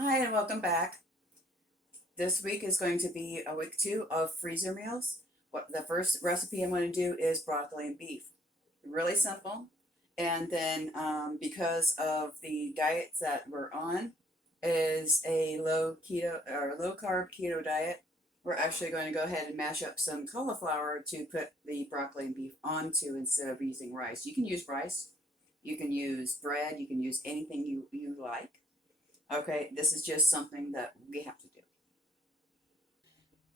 Hi and welcome back. This week is going to be a week 2 of freezer meals. The first recipe I'm going to do is broccoli and beef. Really simple. And then because of the diets that we're on is a low keto or low carb keto diet, we're actually going to go ahead and mash up some cauliflower to put the broccoli and beef onto instead of using rice. You can use rice, you can use bread, you can use anything you like. Okay, this is just something that we have to do.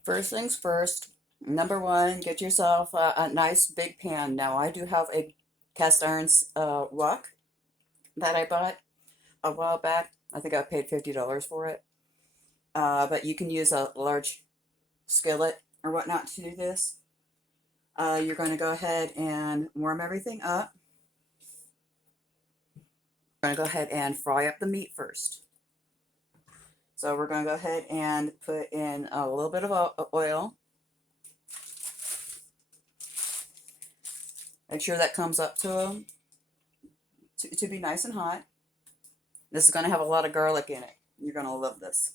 First things first, number one, get yourself a nice big pan. Now, I do have a cast iron wok that I bought a while back. I think I paid $50 for it. But you can use a large skillet or whatnot to do this. You're going to go ahead and warm everything up. We're going to go ahead and fry up the meat first. So we're going to go ahead and put in a little bit of oil. Make sure that comes up to be nice and hot. This is going to have a lot of garlic in it. You're going to love this.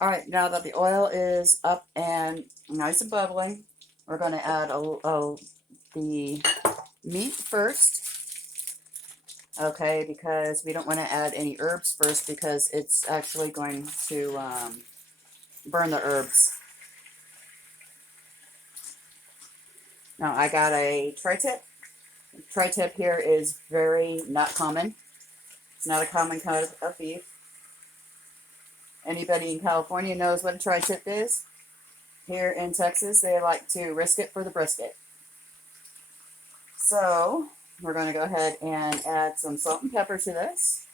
All right, now that the oil is up and nice and bubbling, we're going to add the meat first. Okay, because we don't want to add any herbs first because it's actually going to burn the herbs. Now I got a tri-tip. Tri-tip here is very not common. It's not a common cut of beef. Anybody in California knows what a tri-tip is. Here in Texas, they like to risk it for the brisket. So we're going to go ahead and add some salt and pepper to this.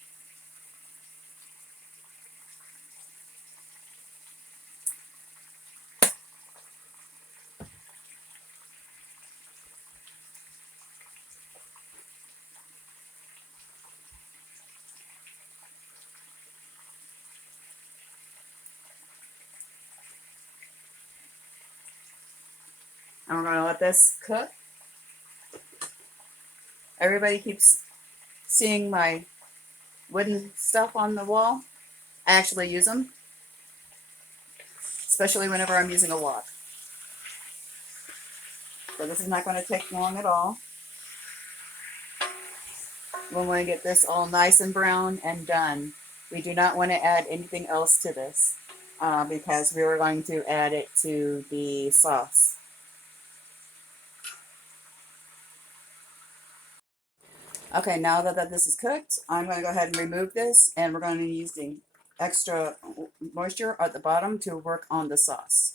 And we're going to let this cook. Everybody keeps seeing my wooden stuff on the wall. I actually use them, especially whenever I'm using a wok. So this is not going to take long at all. We want to get this all nice and brown and done. We do not want to add anything else to this because we were going to add it to the sauce. Okay, now that this is cooked, I'm going to go ahead and remove this, and we're going to use the extra moisture at the bottom to work on the sauce.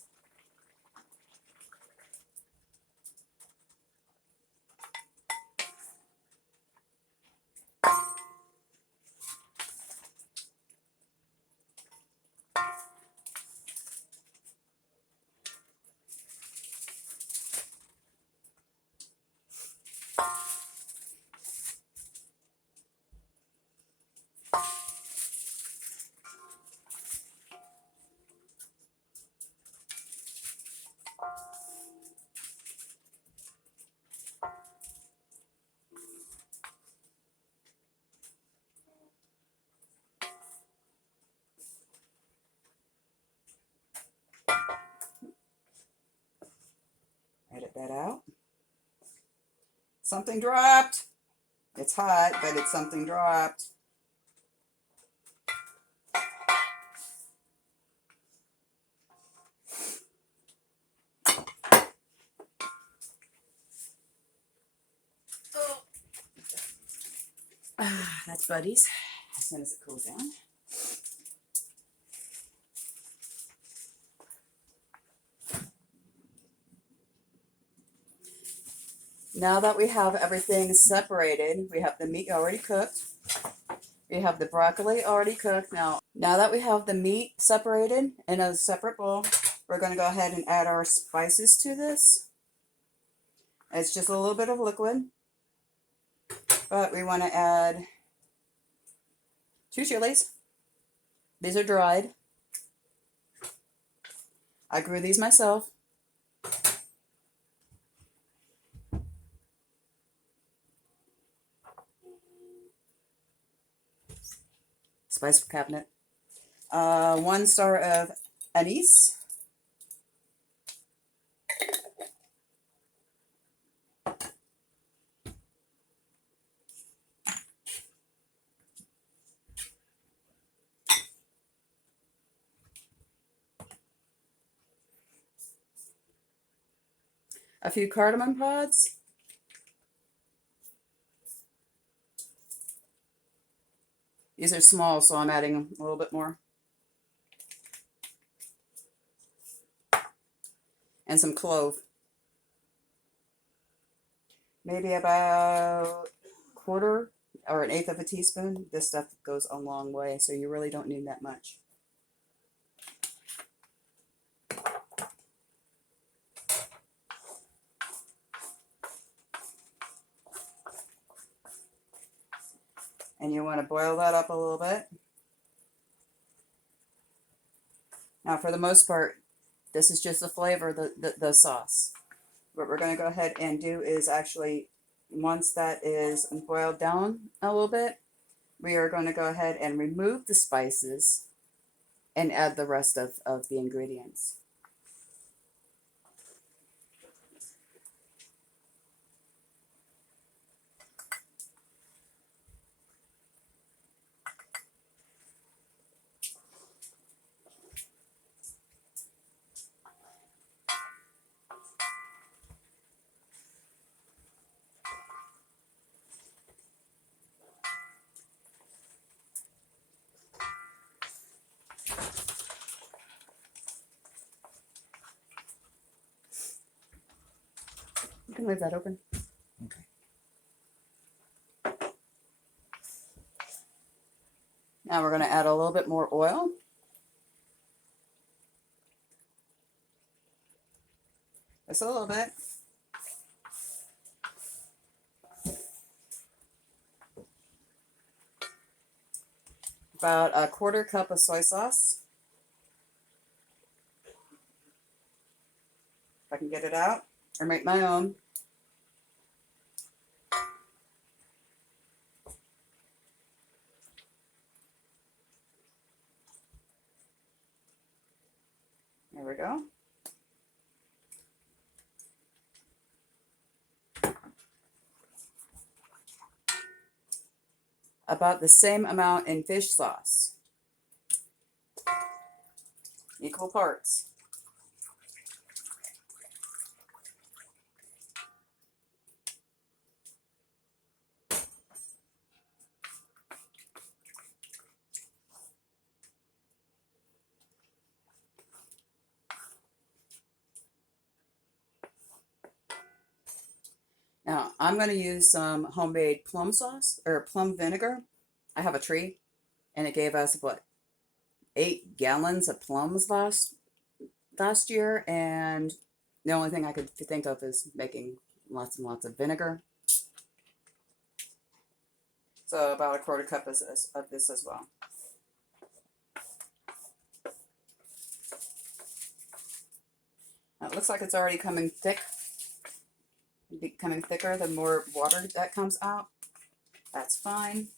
Edit that out. Something dropped. It's hot, but it's something dropped. That's buddies. As soon as it cools down. Now that we have everything separated, we have the meat already cooked. We have the broccoli already cooked. Now that we have the meat separated in a separate bowl, we're going to go ahead and add our spices to this. It's just a little bit of liquid, but we want to add 2 chilies. These are dried. I grew these myself. spice cabinet. 1 star of anise. A few cardamom pods. These are small, so I'm adding a little bit more. And some clove. Maybe about 1/4 or 1/8 of a teaspoon. This stuff goes a long way, so you really don't need that much. And you want to boil that up a little bit. Now, for the most part, this is just the flavor, the sauce. What we're going to go ahead and do is actually, once that is boiled down a little bit, we are going to go ahead and remove the spices and add the rest of the ingredients. You can leave that open. Okay. Now we're going to add a little bit more oil. Just a little bit. About a 1/4 cup of soy sauce. If I can get it out, or make my own. There we go. About the same amount in fish sauce. Equal parts. Now, I'm going to use some homemade plum sauce, or plum vinegar. I have a tree, and it gave us, what, 8 gallons of plums last year, and the only thing I could think of is making lots and lots of vinegar. So about a 1/4 cup of this as well. Now, it looks like it's already coming thick. Becoming thicker the more water that comes out. That's fine.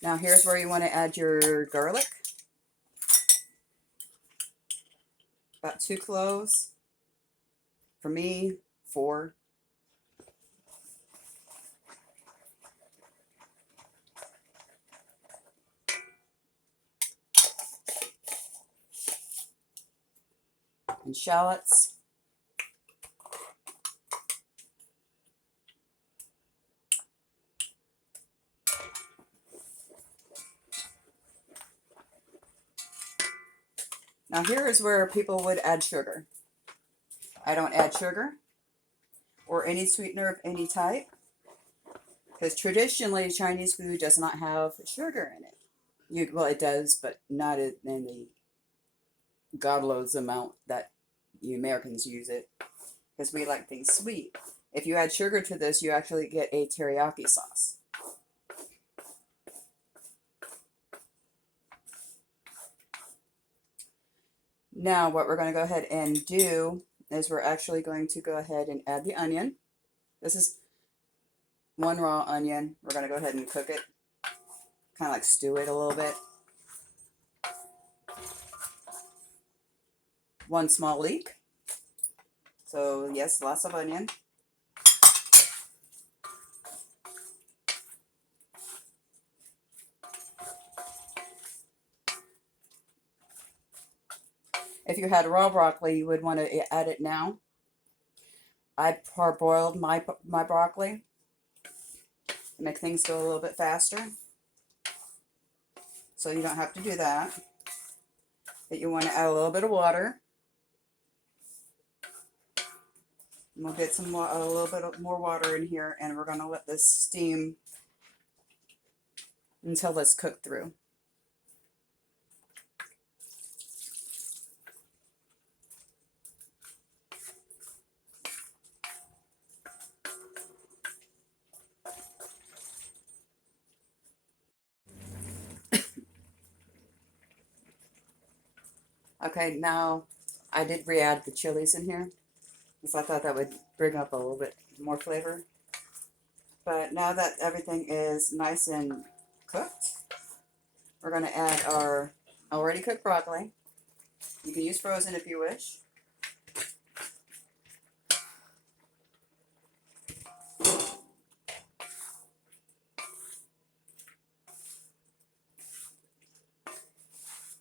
Now here's where you want to add your garlic. About 2 cloves. For me, 4. And shallots. Now here is where people would add sugar. I don't add sugar or any sweetener of any type, because traditionally Chinese food does not have sugar in it. Well, it does, but not in the godloads amount that you Americans use it, because we like things sweet. If you add sugar to this, you actually get a teriyaki sauce. Now what we're going to go ahead and do is we're actually going to go ahead and add the onion. This is 1 raw onion. We're going to go ahead and cook it kind of like stew it a little bit. 1 small leek. So yes, lots of onion. If you had raw broccoli, you would want to add it now. I parboiled my broccoli to make things go a little bit faster. So you don't have to do that. But you want to add a little bit of water. And we'll get a little bit more water in here, and we're going to let this steam until it's cooked through. Okay, now I did re-add the chilies in here because I thought that would bring up a little bit more flavor. But now that everything is nice and cooked, we're going to add our already cooked broccoli. You can use frozen if you wish.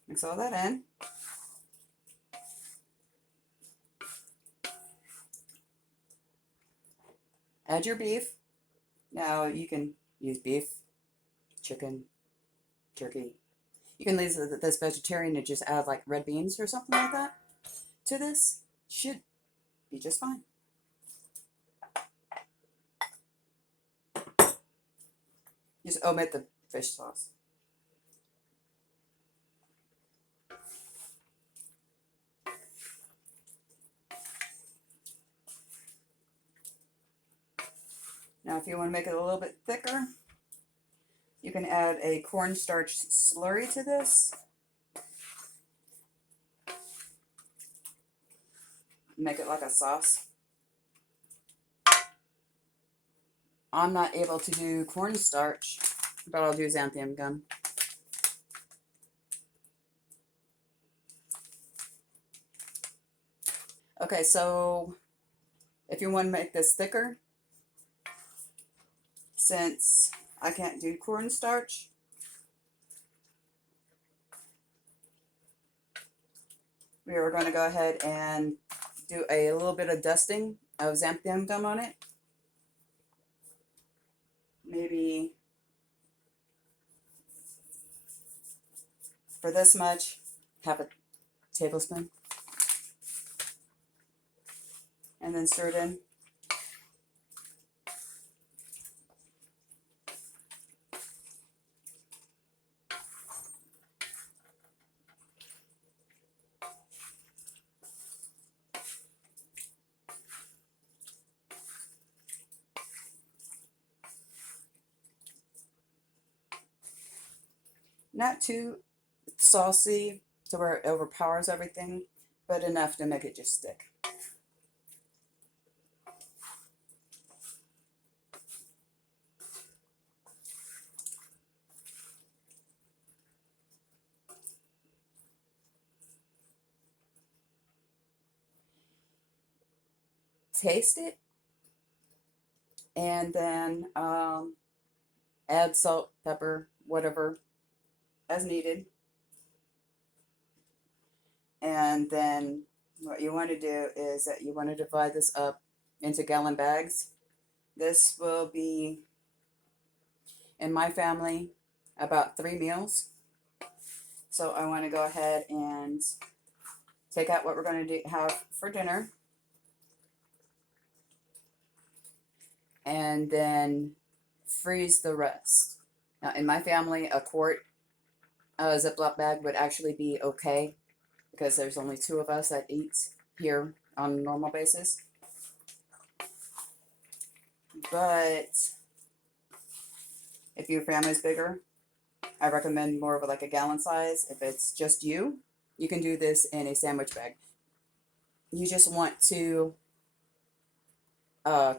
Mix all that in. Add your beef. Now you can use beef, chicken, turkey. You can leave this vegetarian and just add like red beans or something like that to this. Should be just fine. Just omit the fish sauce. Now if you want to make it a little bit thicker, you can add a cornstarch slurry to this. Make it like a sauce. I'm not able to do cornstarch, but I'll do xanthan gum. Okay, so if you want to make this thicker, since I can't do cornstarch, we are going to go ahead and do a little bit of dusting of xanthan gum on it. Maybe for this much, half a tablespoon. And then stir it in. Not too saucy to where it overpowers everything, but enough to make it just stick. Taste it, and then add salt, pepper, whatever as needed. And then what you want to do is that you want to divide this up into gallon bags. This will be, in my family, about 3 meals. So I want to go ahead and take out what we're going to have for dinner. And then freeze the rest. Now, in my family, a quart Ziploc bag would actually be okay because there's only 2 of us that eats here on a normal basis. But if your family's bigger, I recommend more of like a gallon size. If it's just you, you can do this in a sandwich bag. You just want to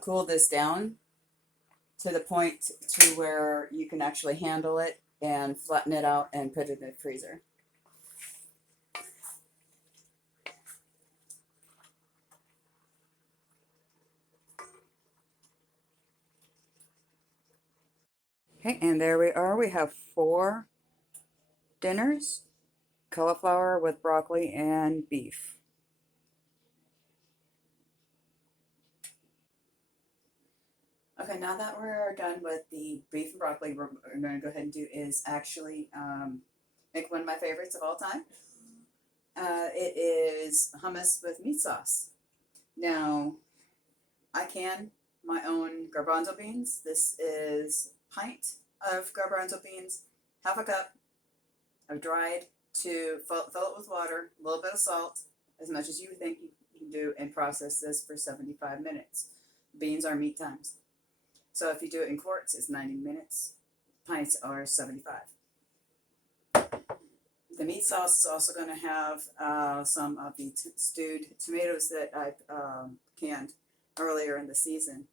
cool this down to the point to where you can actually handle it and flatten it out and put it in the freezer. Okay, and there we are. We have 4 dinners: cauliflower with broccoli and beef. Okay, now that we're done with the beef and broccoli, we're going to go ahead and do is actually make one of my favorites of all time. It is hummus with meat sauce. Now, I can my own garbanzo beans. This is a pint of garbanzo beans, half a cup of dried to fill it with water, a little bit of salt, as much as you think you can do, and process this for 75 minutes. Beans are meat times. So if you do it in quarts, it's 90 minutes. Pints are 75. The meat sauce is also going to have some of the stewed tomatoes that I canned earlier in the season.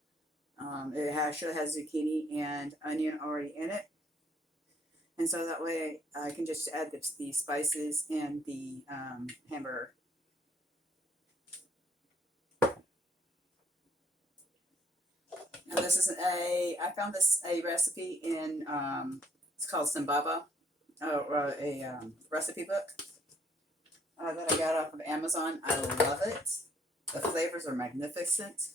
It actually has zucchini and onion already in it. And so that way I can just add the spices and the hamburger. Now this is I found this a recipe in, it's called Simbaba, a recipe book that I got off of Amazon. I love it. The flavors are magnificent.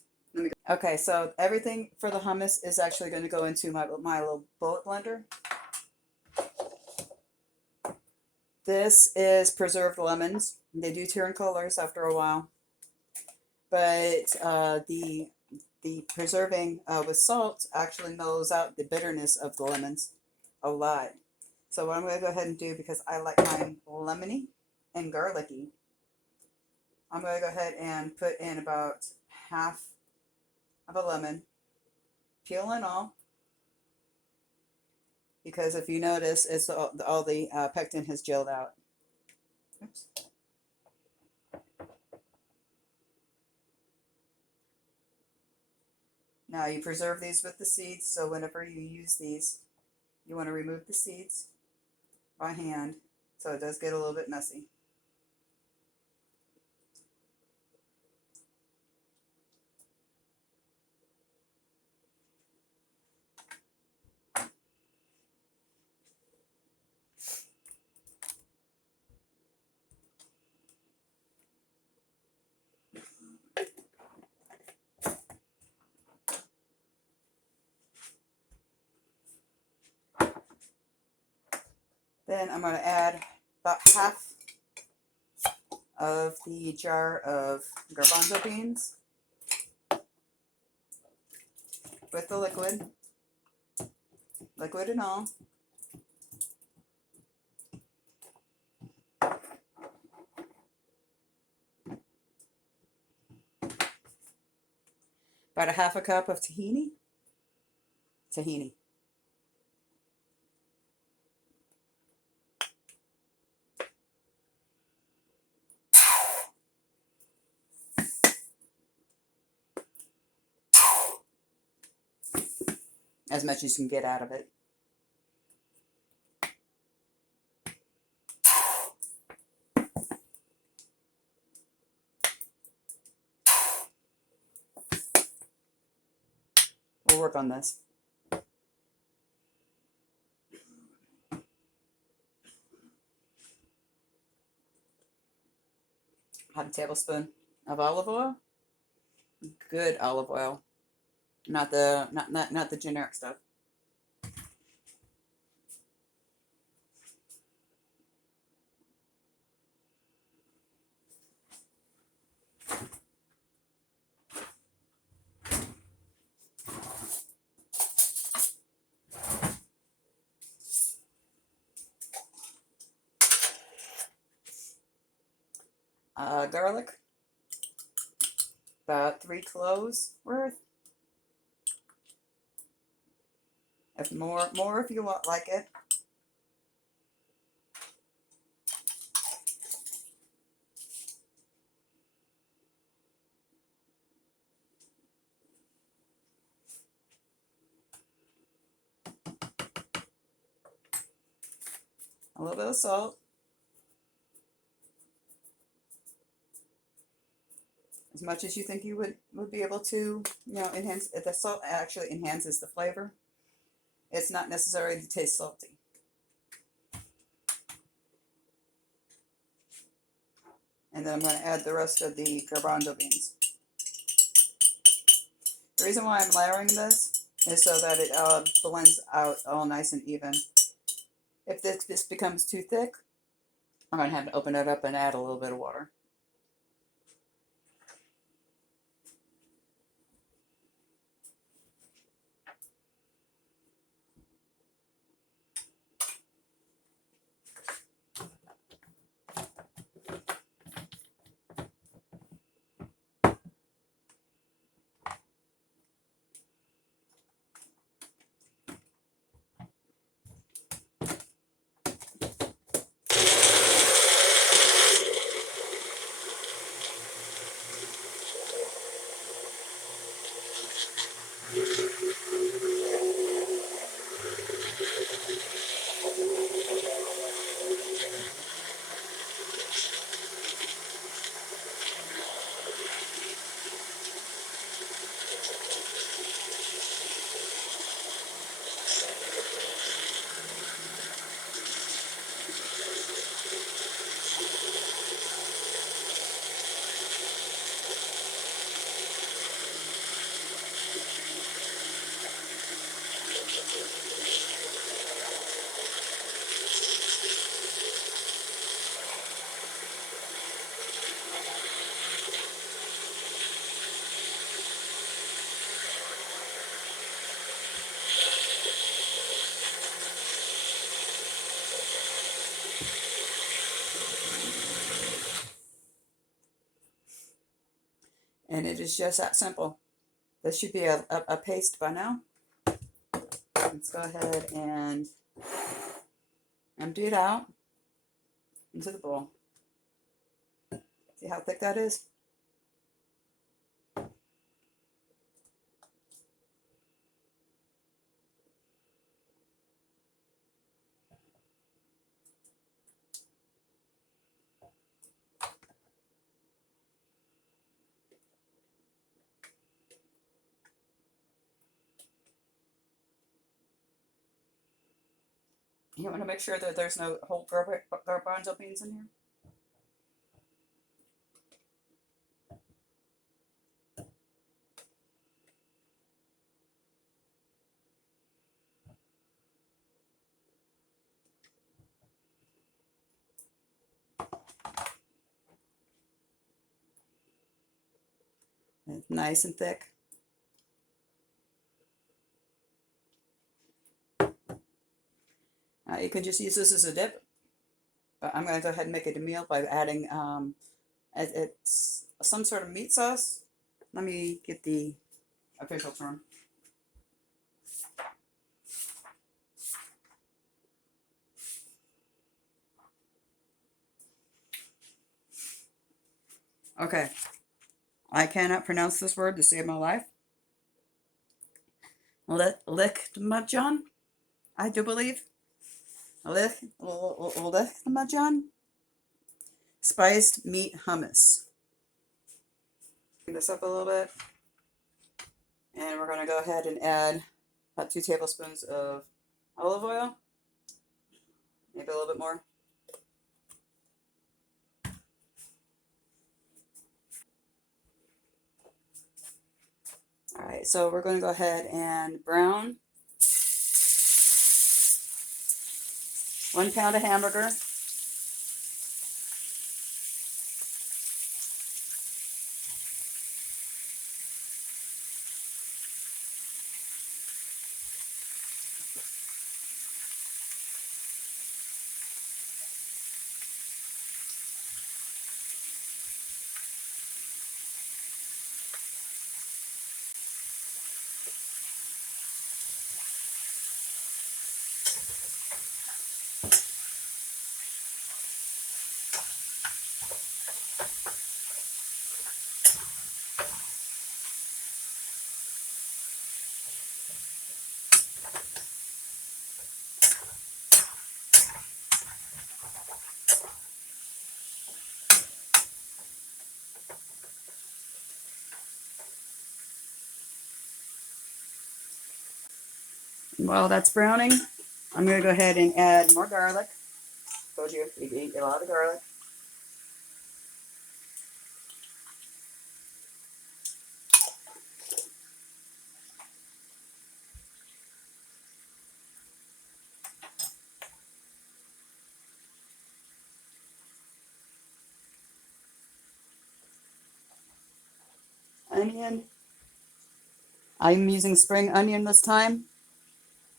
Okay, so everything for the hummus is actually going to go into my little bullet blender. This is preserved lemons. They do turn colors after a while, but the preserving with salt actually mellows out the bitterness of the lemons a lot. So what I'm going to go ahead and do, because I like mine lemony and garlicky, I'm going to go ahead and put in about half of a lemon, peel and all, because if you notice, it's all the pectin has gelled out. Oops. Now you preserve these with the seeds, so whenever you use these, you want to remove the seeds by hand, so it does get a little bit messy. Then I'm going to add about half of the jar of garbanzo beans with the liquid and all. About a half a cup of tahini. As much as you can get out of it. We'll work on this. Half a tablespoon of olive oil. Good olive oil. Not the generic stuff. Garlic, about 3 cloves worth. If more if you want, like it. a little bit of salt, as much as you think you would be able to, enhance. The salt actually enhances the flavor. It's not necessary to taste salty. And then I'm going to add the rest of the garbanzo beans. The reason why I'm layering this is so that it blends out all nice and even. If this becomes too thick, I'm going to have to open it up and add a little bit of water. And it is just that simple. This should be a paste by now. Let's go ahead and empty it out into the bowl. See how thick that is? You want to make sure that there's no whole garbanzo beans in here. It's nice and thick. You can just use this as a dip, but I'm going to go ahead and make it a meal by adding it's some sort of meat sauce. Let me get the official term. Okay, I cannot pronounce this word to save my life. Lichmajan, I do believe. Lichmajan. Spiced meat hummus. Bring this up a little bit. And we're going to go ahead and add about 2 tablespoons of olive oil. Maybe a little bit more. All right, so we're going to go ahead and brown 1 pound of hamburger. While that's browning, I'm going to go ahead and add more garlic. Told you, we eat a lot of garlic. Onion. I'm using spring onion this time.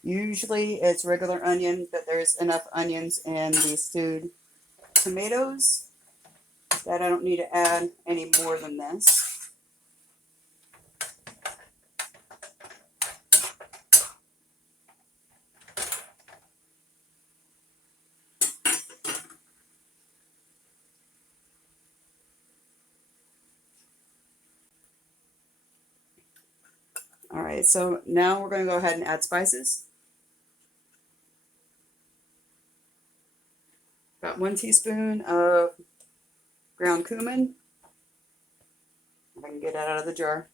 Usually it's regular onion, but there's enough onions in the stewed tomatoes that I don't need to add any more than this. All right, so now we're going to go ahead and add spices. About 1 teaspoon of ground cumin. If I can get that out of the jar.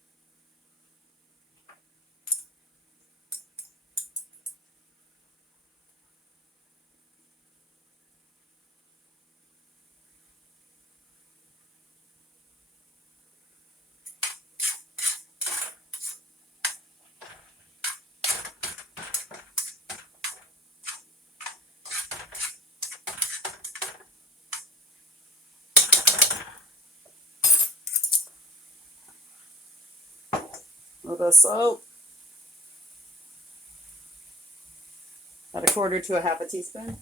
A little bit of salt. About 1/4 to 1/2 teaspoon.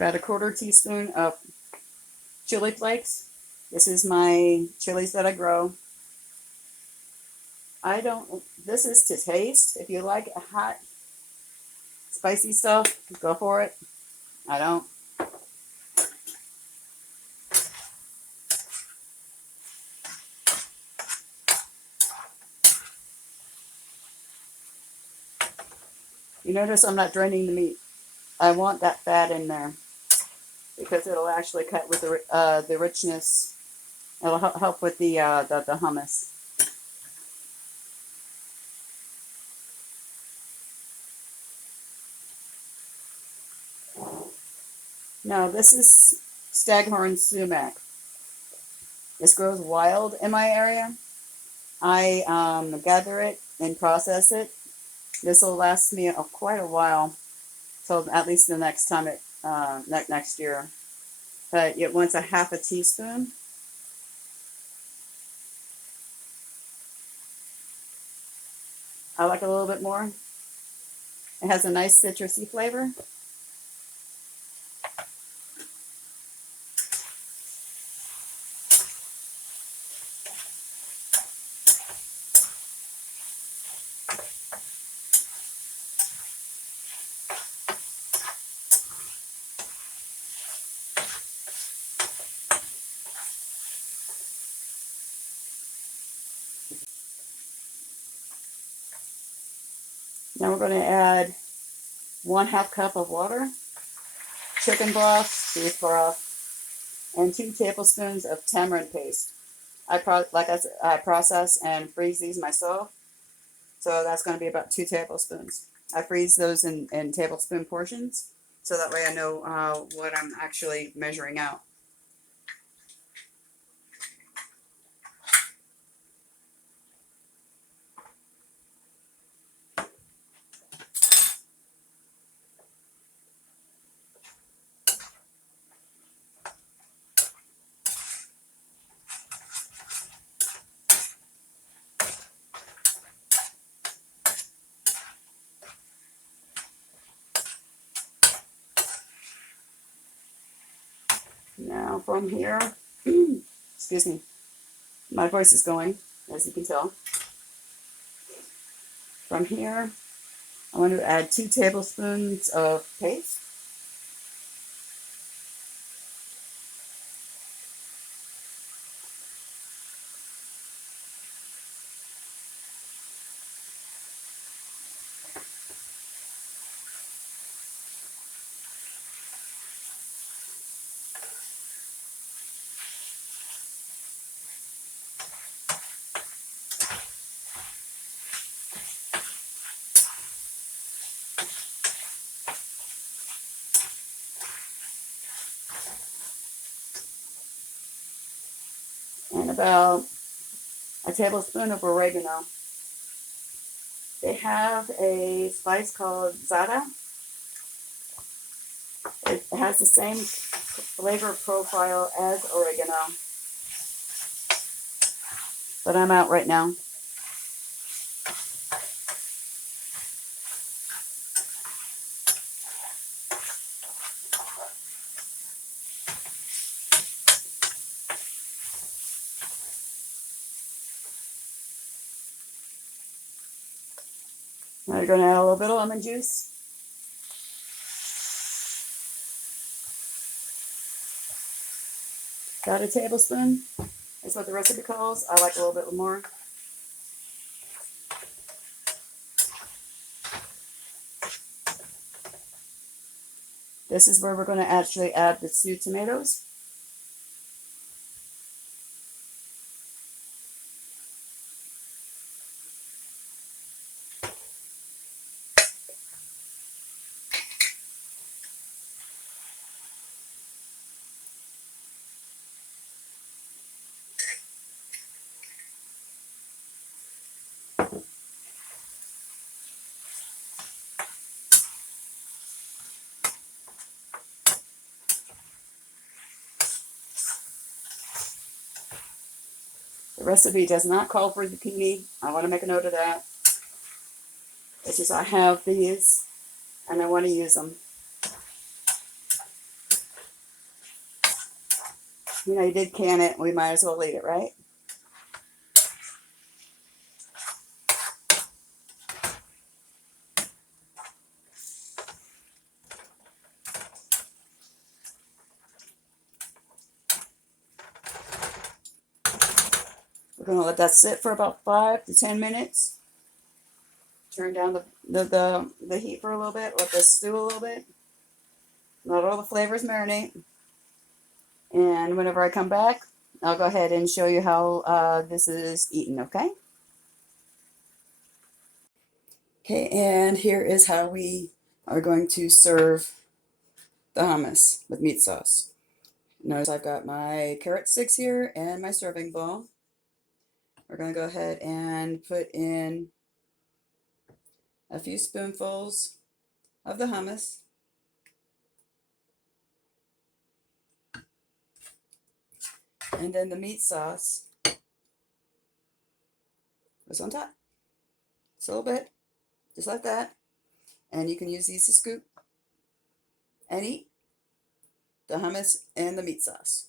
About 1/4 teaspoon of chili flakes. This is my chilies that I grow. This is to taste. If you like hot, spicy stuff, go for it. I don't. You notice I'm not draining the meat. I want that fat in there because it'll actually cut with the richness. It'll help with the hummus. Now this is staghorn sumac. This grows wild in my area. I gather it and process it. This will last me quite a while, till at least the next time next year. But it wants 1/2 teaspoon. I like a little bit more. It has a nice citrusy flavor. Now we're going to add 1/2 cup of water, chicken broth, beef broth, and 2 tablespoons of tamarind paste. I process and freeze these myself, so that's going to be about 2 tablespoons. I freeze those in tablespoon portions, so that way I know what I'm actually measuring out. Now from here, excuse me, my voice is going, as you can tell. From here, I want to add 2 tablespoons of paste. about a tablespoon of oregano. They have a spice called za'atar. It has the same flavor profile as oregano, but I'm out right now. Now you're going to add a little bit of lemon juice. About a tablespoon is what the recipe calls. I like a little bit more. This is where we're going to actually add the 2 tomatoes. The recipe does not call for zucchini. I want to make a note of that. It's just I have these and I want to use them. You know, you did can it. We might as well eat it, right? We're going to let that sit for about 5 to 10 minutes. Turn down the heat for a little bit. Let this stew a little bit. Let all the flavors marinate. And whenever I come back, I'll go ahead and show you how this is eaten, okay? Okay, and here is how we are going to serve the hummus with meat sauce. Notice I've got my carrot sticks here and my serving bowl. We're going to go ahead and put in a few spoonfuls of the hummus. And then the meat sauce goes on top. Just a little bit, just like that. And you can use these to scoop and eat the hummus and the meat sauce.